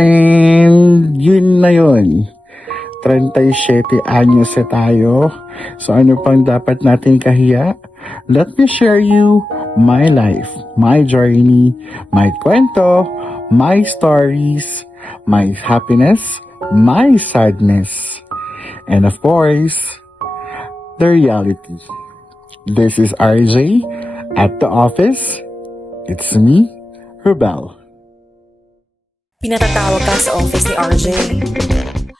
And yun na yun. 37 anyos na tayo. So ano pang dapat natin kahiya? Let me share you my life, my journey, my kwento, my stories, my happiness, my sadness, and of course, the reality. This is RJ at the office. It's me, Rebel. Pinatatawag ka sa office ni RJ.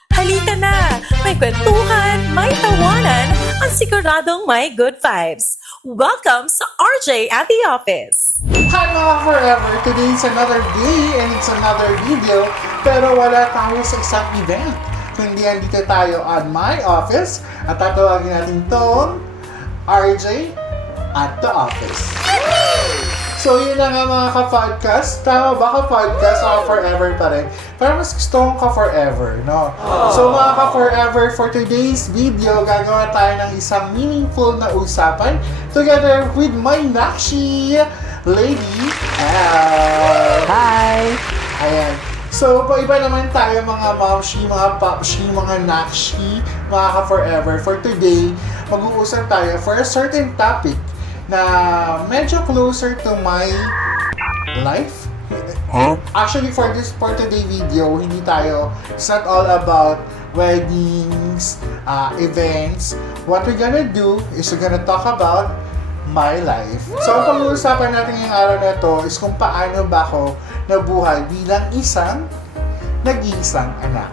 Halika na! May kwentuhan, may tawanan, ang siguradong may good vibes. Welcome sa RJ at the office! Hi mga forever! Today is another day and it's another video, pero wala tayo sa isang event. Kundi andito tayo on my office at tatawagin natin tong RJ at the office. So yun na nga mga ka-podcast. Tama ba ka-podcast o forever pa rin? Pero mas gusto kong ka-forever, no? So mga ka-forever, for today's video, gagawa tayo ng isang meaningful na usapan together with my Nakshi Lady L. Hi! Ayan. So, iba naman tayo mga momshi, mga popshi, mga nakshi, mga ka-forever. For today, mag-uusap tayo for a certain topic na medyo closer to my life. Actually, for today video, hindi tayo, it's not all about weddings, events. What we're gonna do is we're gonna talk about my life. So, ang pag-uusapan natin ngayong araw na to is kung paano ba ako nabuhay bilang isang nag-iisang anak.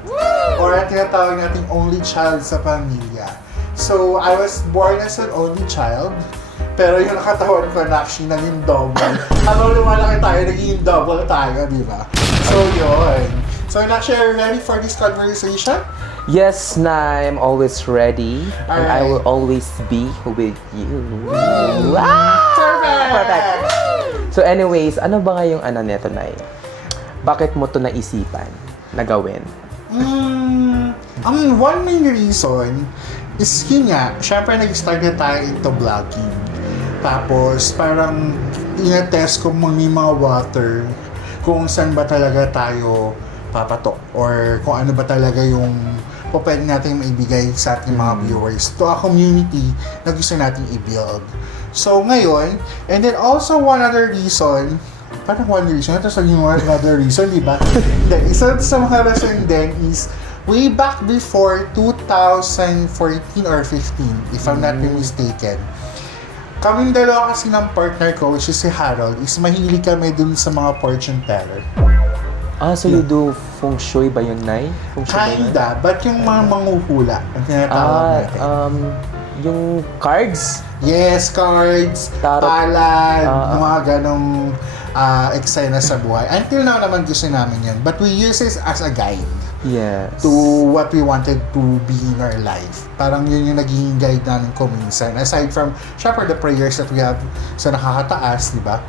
Or ang tinatawag nating only child sa pamilya. So, I was born as an only child. Pero yung nakatawan ko na actually naging double. Habang lumalaki tayo, naging double tayo, di ba? So, yun. So, Nakshi, are you ready for this conversation? Yes, na I'm always ready. And I Alright. will always be with you. Perfect! So anyways, ano ba nga yung neto, Nay? Bakit mo to naisipan na gawin? Ang one main reason is yun nga, syempre nag-start na tayo into vlogging. Tapos parang ina-test ko may mga water kung saan ba talaga tayo papatok or kung ano ba talaga yung pwede natin maibigay sa ating mga viewers to a community na gusto natin i-build. So ngayon, and then also one other reason, parang one reason, ito sa yung other reason, di ba? Then, isa sa mga reason din is way back before 2014 or 15, if I'm not mistaken. Kaming dalawa kasi ng partner ko, which is si Harold, is mahilig kami dun sa mga fortune teller. So you do feng shui ba yun, Nay? Feng shui ba yun? Kinda, but yung mga manguhula, ang tinatawag natin. Yung cards? Yes, cards, Tarot. palad, mga ganong eksena sa buhay. Until now naman gusto namin yun. But we use it as a guide Yes. to what we wanted to be in our life. Parang yun yung naging guide namin ko minsan. Aside from, syempre, the prayers that we have sa nakakataas, di ba?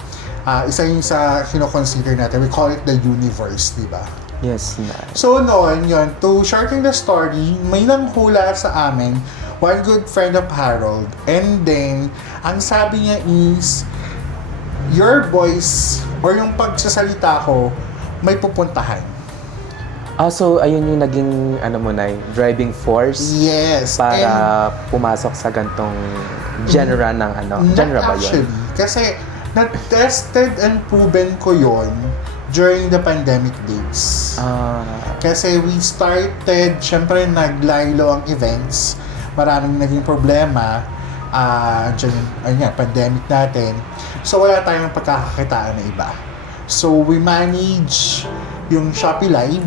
Isa yung sa kino-consider natin. We call it the universe, di ba? Yes, Nay. So noon, yun, to shorten the story, may nanghula sa amin, one good friend of Harold, and then, ang sabi niya is, your voice, or yung pagsasalita ko, may pupuntahan. So ayun yung naging, mo, Nay, driving force Yes. para pumasok sa gantong genre ng genre ba yun? Actually, kasi, na-tested and proven ko yon during the pandemic days. Kasi we started, syempre naglaylo ang events, maraming naging problema, pandemic natin. So wala tayong pagkakakitaan na iba. So we manage yung Shopee Live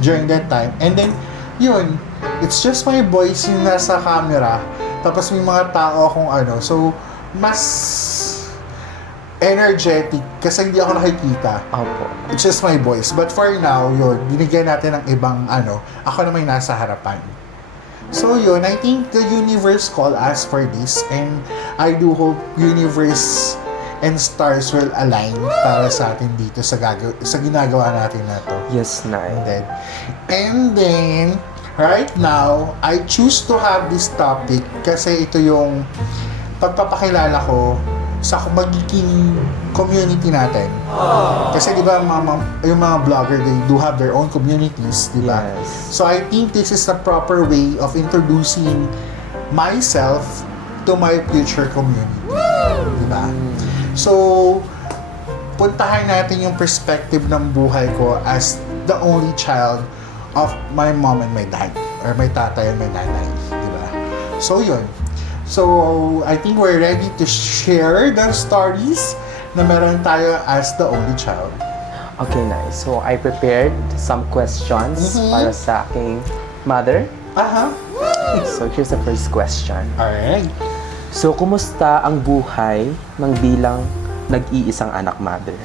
during that time. And then, yun, it's just my voice yung nasa camera. Tapos may mga tao akong so mas energetic kasi hindi ako nakikita. Opo. It's just my voice. But for now, yun, binigyan natin ng ibang ako na may nasa harapan. So yun, I think the universe called us for this and I do hope universe and stars will align para sa atin dito sa ginagawa natin na to. Yes, Nay. And then, right now, I choose to have this topic kasi ito yung pagpapakilala ko sa magiging community natin. Kasi di ba yung mga vlogger, they do have their own communities, di ba? Yes. So I think this is the proper way of introducing myself to my future community. Di ba? So, puntahan natin yung perspective ng buhay ko as the only child of my mom and my dad, or my tatay and my nanay, di ba? So yun. So I think we're ready to share the stories na meron tayo as the only child. Okay, nice. So, I prepared some questions para sa aking mother. Aha. So, here's the first question. Alright. So, kumusta ang buhay ng bilang nag-iisang anak, mother?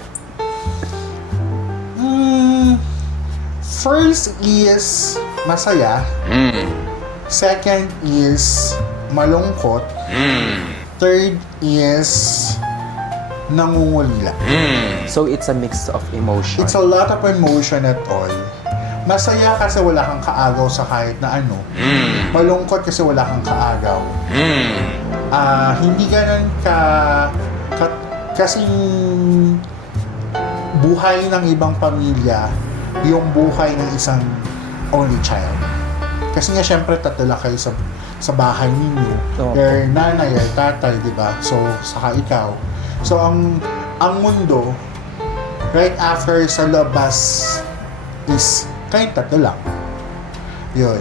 First is masaya. Second is malungkot. Third is nangungulila. So, it's a mix of emotion. It's a lot of emotion at all. Masaya kasi wala kang kaagaw sa kahit na ano. Malungkot kasi wala kang kaagaw. Hindi ganun kasing buhay ng ibang pamilya yung buhay ng isang only child. Kasi nga syempre tatala kayo sa bahay ninyo. Your nanay, your tatay, di ba? So, saka ikaw. So, ang mundo, right after sa labas is kayong tatlo lang. Yun.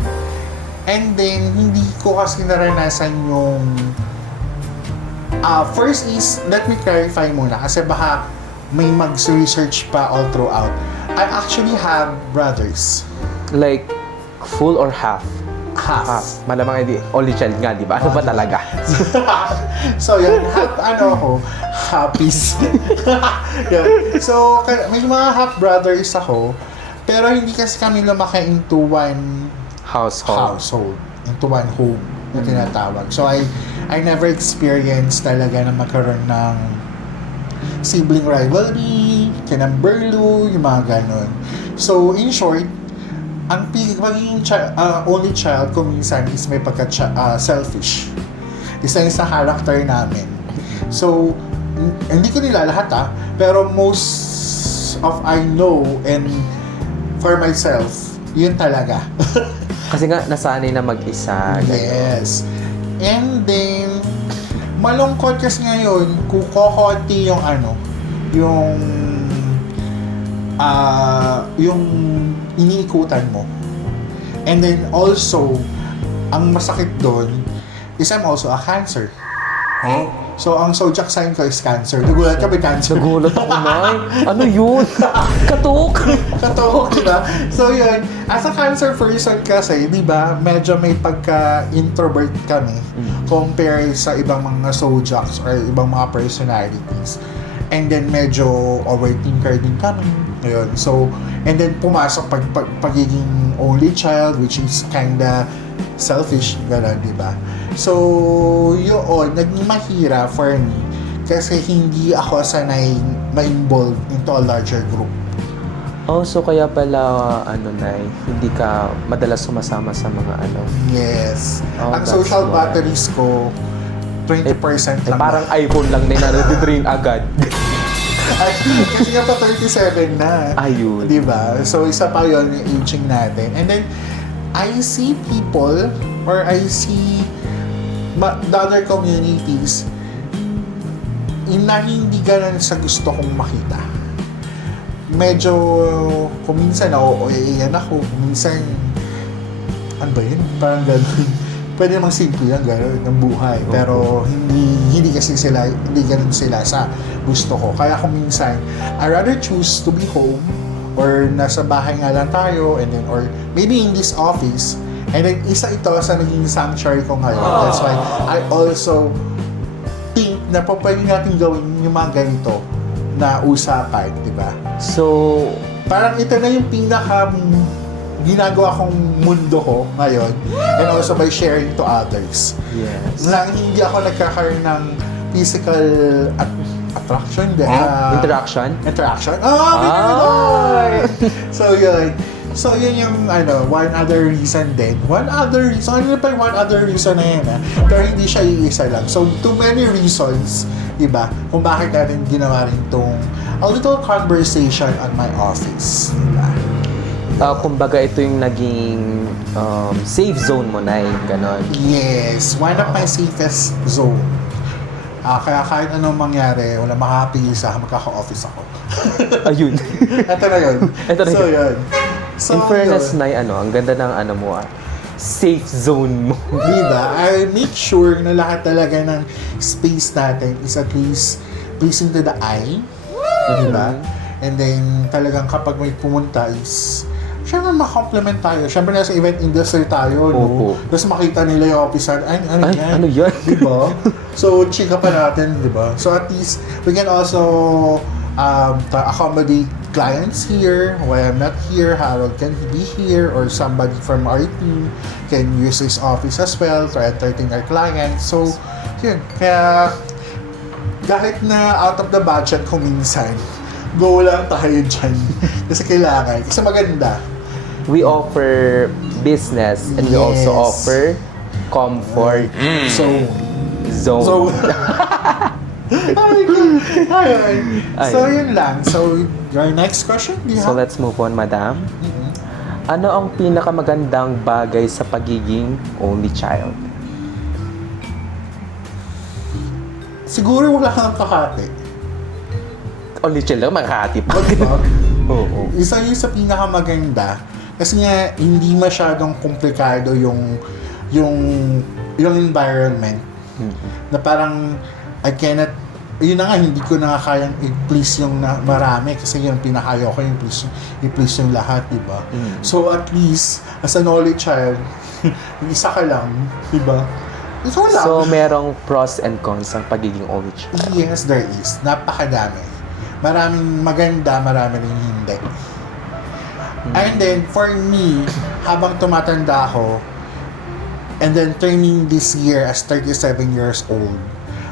And then, hindi ko kasi naranasan yung first is, let me clarify muna kasi baka may mag-research pa all throughout. I actually have brothers. Like, full or half? Half. Malamang hindi. Only child nga, di ba? Ano ba talaga? So, yun. Happies. Yun. So, may mga half-brothers ako, pero hindi kasi kami lumaki into one household. Into one home na tinatawag. So, I never experienced talaga na magkaroon ng sibling rivalry, kinamberlo, yung mga ganon. So, in short, ang magiging only child ko minsan is may selfish. Isa yung sa character namin. So, hindi ko nila lahat pero most of I know and for myself, yun talaga. Kasi nga, nasanay na mag-isa. Yes. And then, malungkot kasi ngayon, kukokonti yung yung iniikutan mo. And then also, ang masakit doon is I'm also a Cancer. So, ang zodiac sign ko is Cancer. Nagulat ka ba Cancer? Nagulat ako, Nay. Ano yun? Katok! Katok, di ba? So, yun. As a Cancer person kasi, di ba, medyo may pagka-introvert kami compare sa ibang mga zodiacs or ibang mga personalities. And then, medyo overthinker din kami. Ayun. So, and then pumasok pagiging only child, which is kinda selfish, gano'n, di ba? So, yun, naging mahirap for me kasi hindi ako sanay ma-involve into a larger group. Oh, so kaya pala, Nay, hindi ka madalas sumasama sa mga Yes. Oh, Ang that's social why. batteries ko, 20% lang. parang iPhone lang na nade-drain agad. Kasi nga pa 37 na. Ayun. Di ba? So, isa pa yun yung aging natin. And then, I see people or I see the other communities na hindi ganun sa gusto kong makita. Medyo, kuminsan OA-an ako, kuminsan, ano ba yun? Parang gano'n. Pwede namang simple yan, gano'n, ng buhay. Pero, hindi kasi sila, hindi ganun sila sa gusto ko. Kaya kuminsan, I rather choose to be home or nasa bahay nga lang tayo and then, or maybe in this office. And then, isa ito sa naging sanctuary ko ngayon. That's why I also think na pwede natin gawin yung mga ganito na usapan, di ba? So, Parang ito na yung ginagawa kong mundo ko ngayon and also by sharing to others. yes. Lang hindi ako nagkakaroon ng physical attraction. Interaction? Interaction? May ganun! So yun. So, yun yung, one other reason din. One other reason, ano pa yung one other reason na yun, Pero hindi siya iisa lang. So, too many reasons, diba, kung bakit natin ginawa rin tong a little conversation on my office, diba? Kumbaga ito yung naging safe zone mo na ganon. Yes, one of my safest zone. Kaya kahit anong mangyari, wala makakapili sa akin, magkaka-office ako. Ayun. Ito na yun. Ito na So, yun. yun. So, In fairness, yun. Nay, ang ganda ng mo safe zone mo. Diba? I make sure na lahat talaga ng space natin is at least pleasing to the eye. Diba? And then, talagang kapag may pumunta is, syempre ma-compliment tayo. Syempre nasa event industry tayo, no? Opo. Tapos makita nila yung officer, ano yan? Ano yan? Diba? So, chika pa natin, diba? So, at least, we can also accommodate clients here. While I'm not here, Harold can be here, or somebody from our team can use his office as well to entertain our clients. So, yun. Kaya, kahit na out of the budget kung minsan, go lang tayo dyan. Kasi kailangan. Kasi maganda. We offer business and we also Yes. offer comfort So, zone. so, ayun. So, yun lang. So, your next question? Do you So have? let's move on, madam. Ano ang pinakamagandang bagay sa pagiging only child? Siguro wala kang kakati. Only child lang, makakati pa. Diba? Oo. Isa yun sa pinakamaganda. Kasi nga, hindi masyadong komplikado yung environment. Na parang, I cannot, yun na nga, hindi ko na kayang i-please yung marami. Kasi yung pinakayo ko, yung i-please yung lahat, diba? So, at least, as an only child, isa ka lang, diba? Ikaw lang. So, merong pros and cons ang pagiging only child. Yes, there is. Napakadami. Maraming maganda, marami rin hindi. And then, for me, habang tumatanda ako, and then turning this year as 37 years old,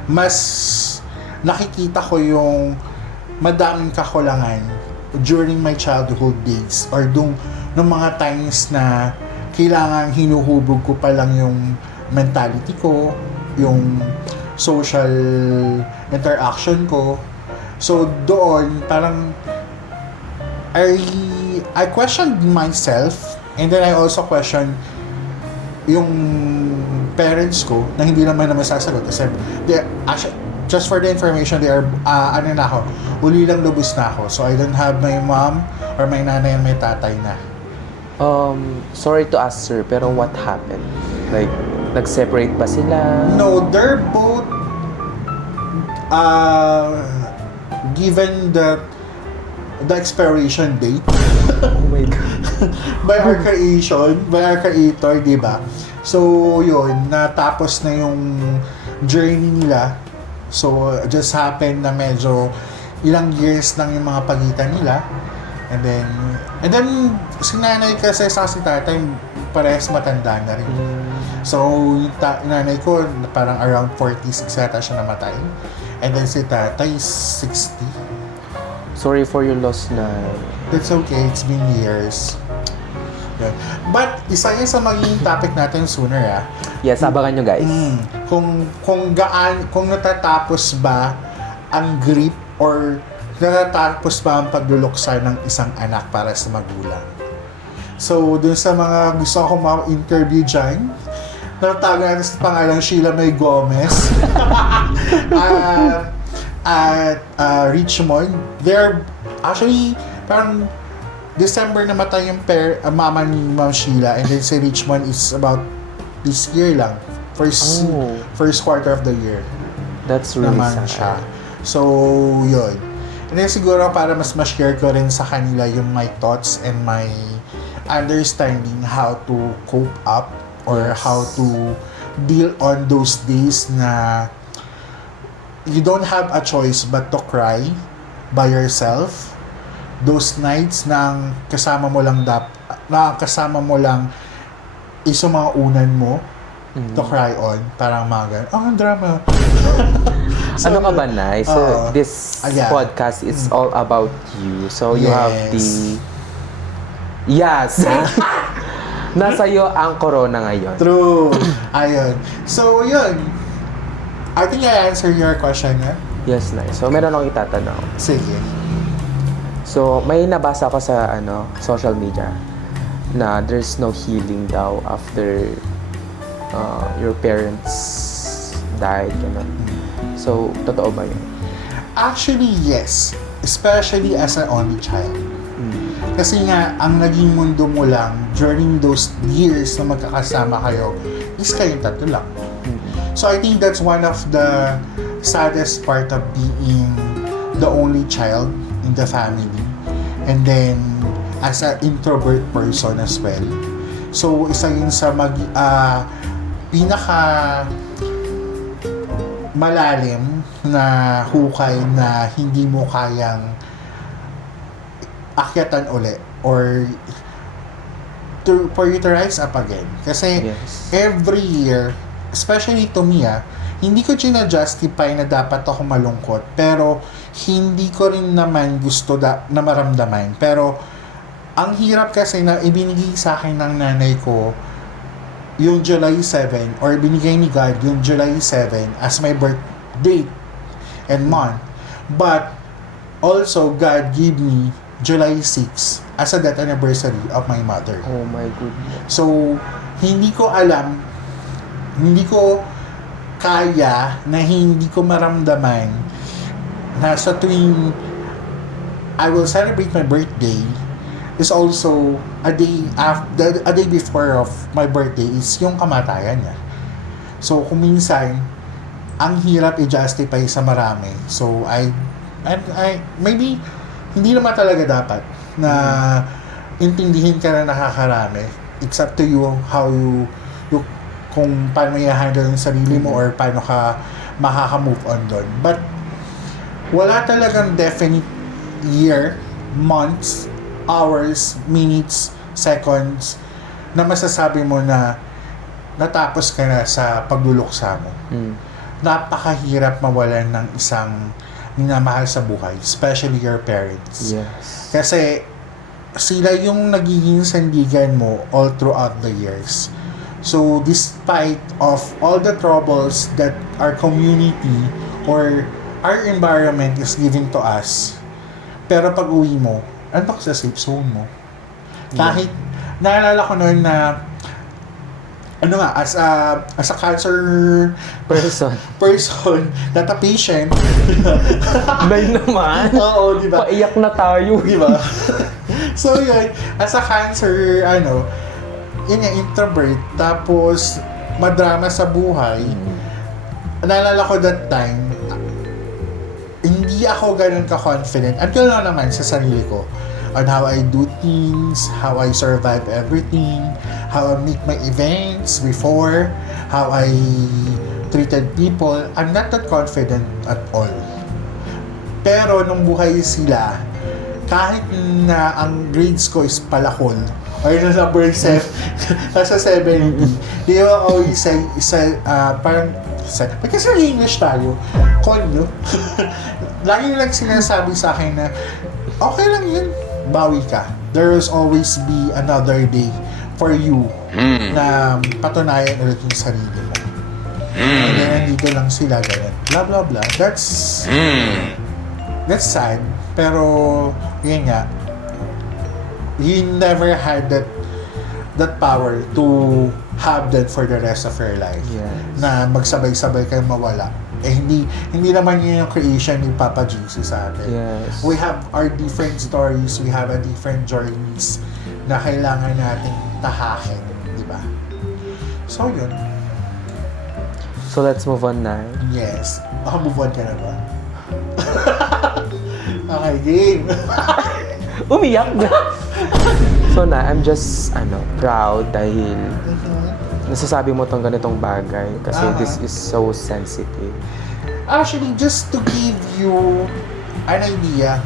mas nakikita ko yung madaming kakulangan during my childhood days or nung mga times na kailangan hinuhubog ko pa lang yung mentality ko, yung social interaction ko. So doon parang I questioned myself, and then I also questioned yung parents ko na hindi naman sasagot kasi actually, just for the information, they are uli lang lubos na ako. So I don't have my mom or my nanay and my tatay na. Sorry to ask, sir, pero what happened? Like, nag-separate ba sila? No, they're both given the expiration date Oh my God. by our creator, di ba? So, yun, natapos na yung journey nila. So, just happened na medyo ilang years lang yung mga pagitan nila. And then si nanay kasi sa si tatay parehas matanda na rin. So, nanay ko parang around 46 yata siya namatay. And then si tatay is 60. Sorry for your loss, na. That's okay, it's been years. Yun. But isa yun sa magiging topic natin sooner, Yes, abangan nyo, guys. Kung natatapos ba ang grief or natatapos ba ang pagluluksa ng isang anak para sa magulang. So, dun sa mga gusto ko ma-interview dyan, natatago natin sa pangalang Sheila May Gomez at Richmond. They're actually parang December namatay yung mama ni Ma'am Sheila, and then si Richmond is about this year lang. First quarter of the year. That's really Naman sad. siya. So, yun. And then siguro para mas ma-share ko rin sa kanila yung my thoughts and my understanding how to cope up or how to deal on those days na you don't have a choice but to cry by yourself. Those nights nang kasama mo lang isa mga unan mo to cry on. Parang mga ang drama. So, ano ka ba, Nay? So, this yeah. podcast is all about you. So, you have the Yes! Nasa iyo ang corona ngayon. True. Ayun. So, yun. I think I answered your question, yeah? Yes, nice. So, meron akong itatanong. Sige. So, may nabasa ko sa social media na there's no healing daw after your parents died. Ganun. So, totoo ba yun? Actually, yes. Especially as an only child. Kasi nga, ang naging mundo mo lang during those years na magkakasama kayo is kayong tatlo lang. So I think that's one of the saddest part of being the only child in the family. And then, as an introvert person as well. So, isa yun sa pinaka malalim na hukay na hindi mo kayang akyatan uli or for you to rise up again. Kasi Yes. every year, especially to me, hindi ko justify na dapat ako malungkot, pero hindi ko rin naman gusto na maramdaman. Pero ang hirap kasi na ibinigay sa akin ng nanay ko yung July 7 or binigay ni God yung July 7 as my birth date and month. But also God gave me July 6 as a death anniversary of my mother. Oh my goodness. So, hindi ko alam, hindi ko kaya na hindi ko maramdaman na sa tuwing I will celebrate my birthday is also a day before of my birthday is yung kamatayan niya. So, kung minsan, ang hirap i-justify sa marami. So, I maybe, hindi naman talaga dapat na intindihin ka na nakakarami. It's up to you how you kung paano i-handle yung sarili mo or paano ka makaka-move on doon. But wala talagang definite year, months, hours, minutes, seconds na masasabi mo na natapos ka na sa pagluluksa mo. Napakahirap mawalan ng isang minamahal sa buhay, especially your parents. Yes. Kasi sila yung nagiging sandigan mo all throughout the years. So, despite of all the troubles that our community or our environment is giving to us, pero pag uwi mo, andun ka sa safe zone mo. Kahit, naalala ko noon na, as a cancer Person. not a patient. Bay naman. Oo, di ba? Paiyak na tayo. Di ba? So yun, as a cancer, yun yung introvert, tapos madrama sa buhay. Naalala ko that time, hindi ako ganun ka-confident, until now naman sa sarili ko, on how I do things, how I survive everything, how I make my events before, how I treated people. I'm not that confident at all. Pero nung buhay sila, kahit na ang grades ko is palakol, or nasa nasa 70, di ba always parang, kasi English tayo, konyo. Lagi lang sinasabi sa akin na, okay lang yun, bawi ka. There will always be another day for you na patunayan ulit yung sarili mo. And then, nandito lang sila, ganun. Blah, blah, blah. That's sad. Pero, yun nga, you never had that power to have that for the rest of your life. Yes. Na magsabay-sabay kayong mawala. Hindi naman yun yung creation ni Papa Jesus sa atin. Yes. We have our different stories, we have a different journeys na kailangan nating tahakin, di ba? So, yun. So, let's move on na. Yes. Move on ka na ba? Okay, game. Umiyak na. So na, I'm just, proud dahil nasasabi mo tong ganitong bagay kasi this is so sensitive. Actually, just to give you an idea,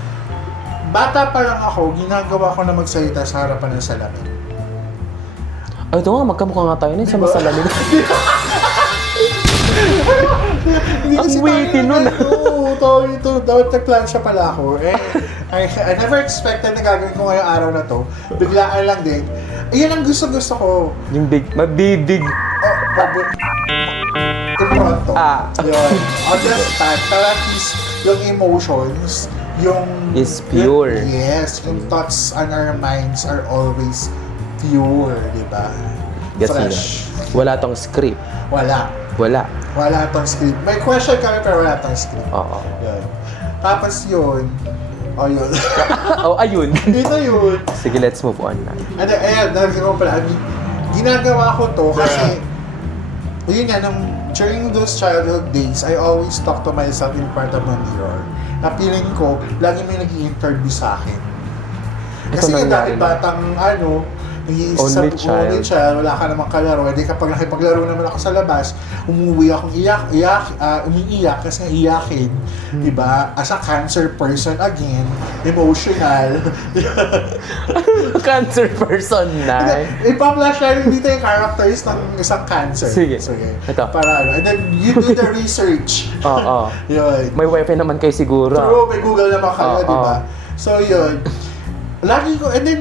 bata pa lang ako, ginagawa ko na magsalita sa harapan ng salamin. Ay, ito nga, magkamukha nga tayo sa masalamin. Hindi Ang kasi witty nun, ah. ito, dapat nag-plansya pala ako. I never expected na gagawin ko ngayong araw na to. Biglaan lang din. Ayun ang gusto ko. Yung mabibig. Pronto. Ah. Yun. On the spot, para at least yung emotions, yung... Is pure. Yes, yung thoughts on our minds are always pure, di ba? Gets mo Fresh. yan? Wala tong script. Wala. Wala. Wala tong script. May question kami pero wala tong script. Oo. Yun. Tapos yun. O yun. Oh, ayun. Ito yun. Sige, let's move on na. And ayan, nalagyan ko pala. Ginagawa ko to kasi yun nga, during those childhood days, I always talk to myself in front of a mirror. Na feeling ko, lagi may nag-i-interview sa akin. Kasi Ito yung dati nangyari. batang Only child. wala ka namang kalaro. Hindi kapag nakipaglaro naman ako sa labas, umuwi akong umiiyak kasi iyakin. Diba? As a cancer person again, emotional. Cancer person na. Ipa-flash na rin dito yung characters ng isang cancer. Sige. Ito. Para ano. And then you do the research. Oo. Yun. May wifi naman kayo siguro. True, may Google naman kayo, Oo. di ba? So, yun. Lagi ko, and then,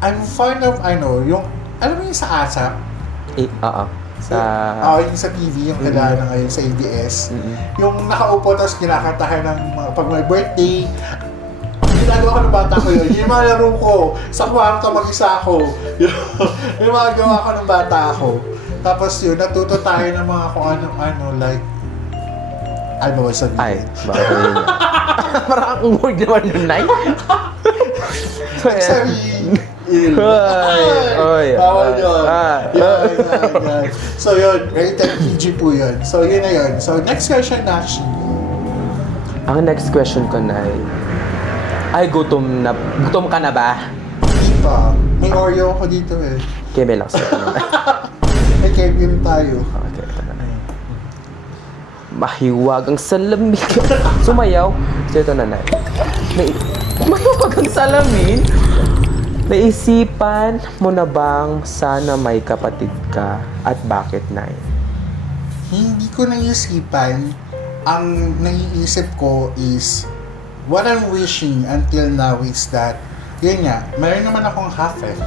I'm fond of, yung, alam mo yung sa ASAP? Oo. Sa... Yung sa TV, yung kailangan na ngayon sa ABS. Yung nakaupo, tapos kinakantahan ng mga, pag may birthday, ginagawa ko ng bata ko yun. Yung mga laro ko, sa kwarto mag-isa ako. Yung mga gawa ko ng bata ako. Tapos yun, natuto tayo ng mga kung ano, like, ano ba sabihin? Ay, baka yun. Parang ang word naman yun, Nay. Sabihin, Oy. bawal yun. Yan. So yun, rated PG po yun. So yun na yun. So next question na actually. Ang next question ko, Nay. Ay, gutom ka na ba? Hindi pa. May Oreo ako dito eh. Keme lang sa'yo. May Kevin tayo. Okay, ito na. Mahiwagang salamin. Sumayaw. So ito na, Nay. Mahiwagang salamin? Naisipan mo na bang sana may kapatid ka at bakit, Nay? Hindi ko naisipan. Ang naiisip ko is what I'm wishing until now is that yun nga, mayroon naman akong half eh.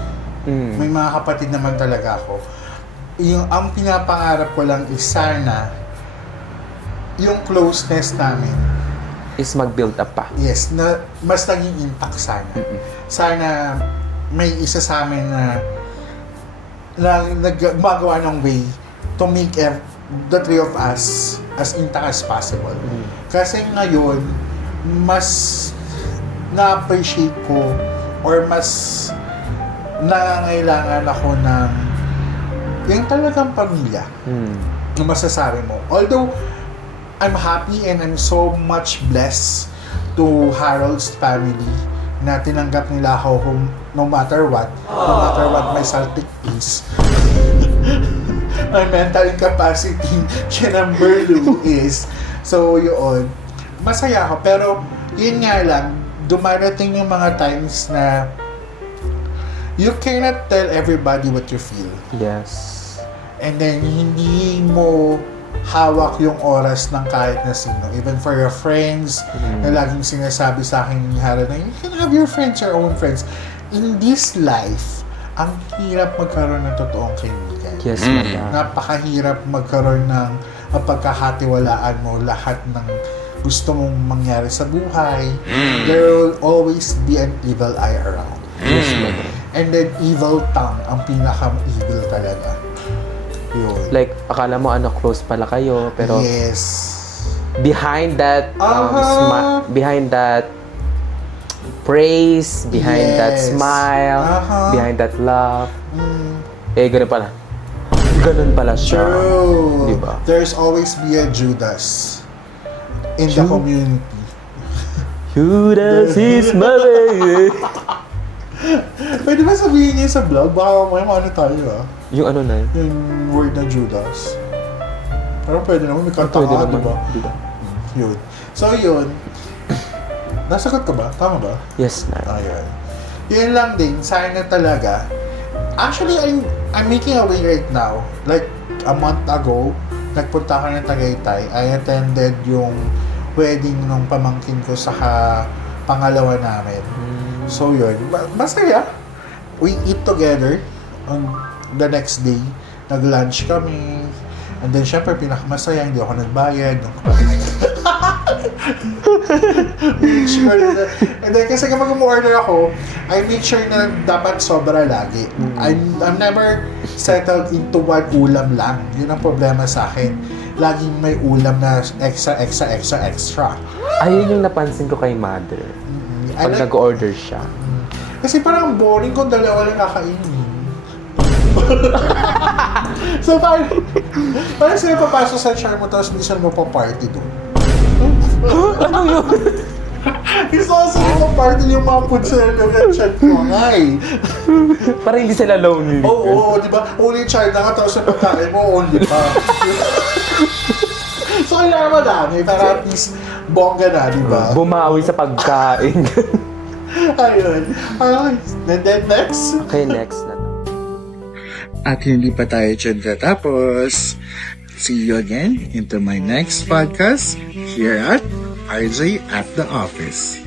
May mga kapatid naman talaga ako. Ang pinapangarap ko lang is sana yung closeness namin Is mag-build up pa. yes, na mas naging intact sana. Sana may isa sa amin na gumagawa ng way to make the three of us as intact as possible. Kasi ngayon, mas na-appreciate ko or mas nangangailangan ako ng yung talagang pamilya. Yung masasabi mo. Although, I'm happy and I'm so much blessed to Harold's family na tinanggap nila ako no matter what my Celtic is. My mental incapacity, Chinamberlu is. So, yun. Masaya ako. Pero, yun nga lang, dumarating yung mga times na you cannot tell everybody what you feel. Yes. And then, hindi mo hawak yung oras ng kahit na sino. Even for your friends, na laging sinasabi sa akin ni Hara na, you can have your friends, your own friends. In this life, ang hirap magkaroon ng totoong kaibigan. Yes, madam. Napakahirap magkaroon ng mapagkakatiwalaan mo lahat ng gusto mong mangyari sa buhay. There will always be an evil eye around. Yes, madam. And then evil tongue, ang pinaka-evil talaga. Yun. Like, akala mo close pala kayo, pero Yes. behind that behind that praise, behind that Yes. smile, behind that love, ganun pala. Ganun pala siya. True. Diba? There's always be a Judas in the community. Judas is my baby. Pwede ba sabihin niya sa vlog? Baka may ano tayo Yung ano na yung word na Judas. Pero pwede naman, may kanta Pwede ka, naman, diba? diba? Yun. So yun. Nasagot ka ba? Tama ba? Yes, na. Ayan. Yun lang din, sana talaga. Actually, I'm making a way right now. Like, a month ago, nagpunta ako ng Tagaytay. I attended yung wedding nung pamangkin ko sa pangalawa namin. So yun, masaya. We eat together on the next day. Nag-lunch kami. And then, syempre, pinakamasaya, hindi ako nagbayad. Sure. And then, kasi kapag umorder ako, I make sure na dapat sobra lagi. I'm never settled into one ulam lang. Yun ang problema sa akin. Laging may ulam na extra. Ayun yung napansin ko kay mother. I Pag like, nag-order siya. kasi parang boring kung dalawa lang kakainin. So, parang sila papasok sa charm mo tapos hindi sila magpa-party doon. Ano yun? Gusto ko sila pa-party yung mga food sa chat ko. Ay! Para hindi sila lonely. Oo, di ba? Only child na ka tapos yung pagkain mo, only pa. So, kailangan madami para at least bongga na, di ba? Bumawi sa pagkain. Ayun. Alright. And then next. Okay, next na. At hindi pa tayo dyan tatapos. See you again into my next podcast here at RJ at the Office.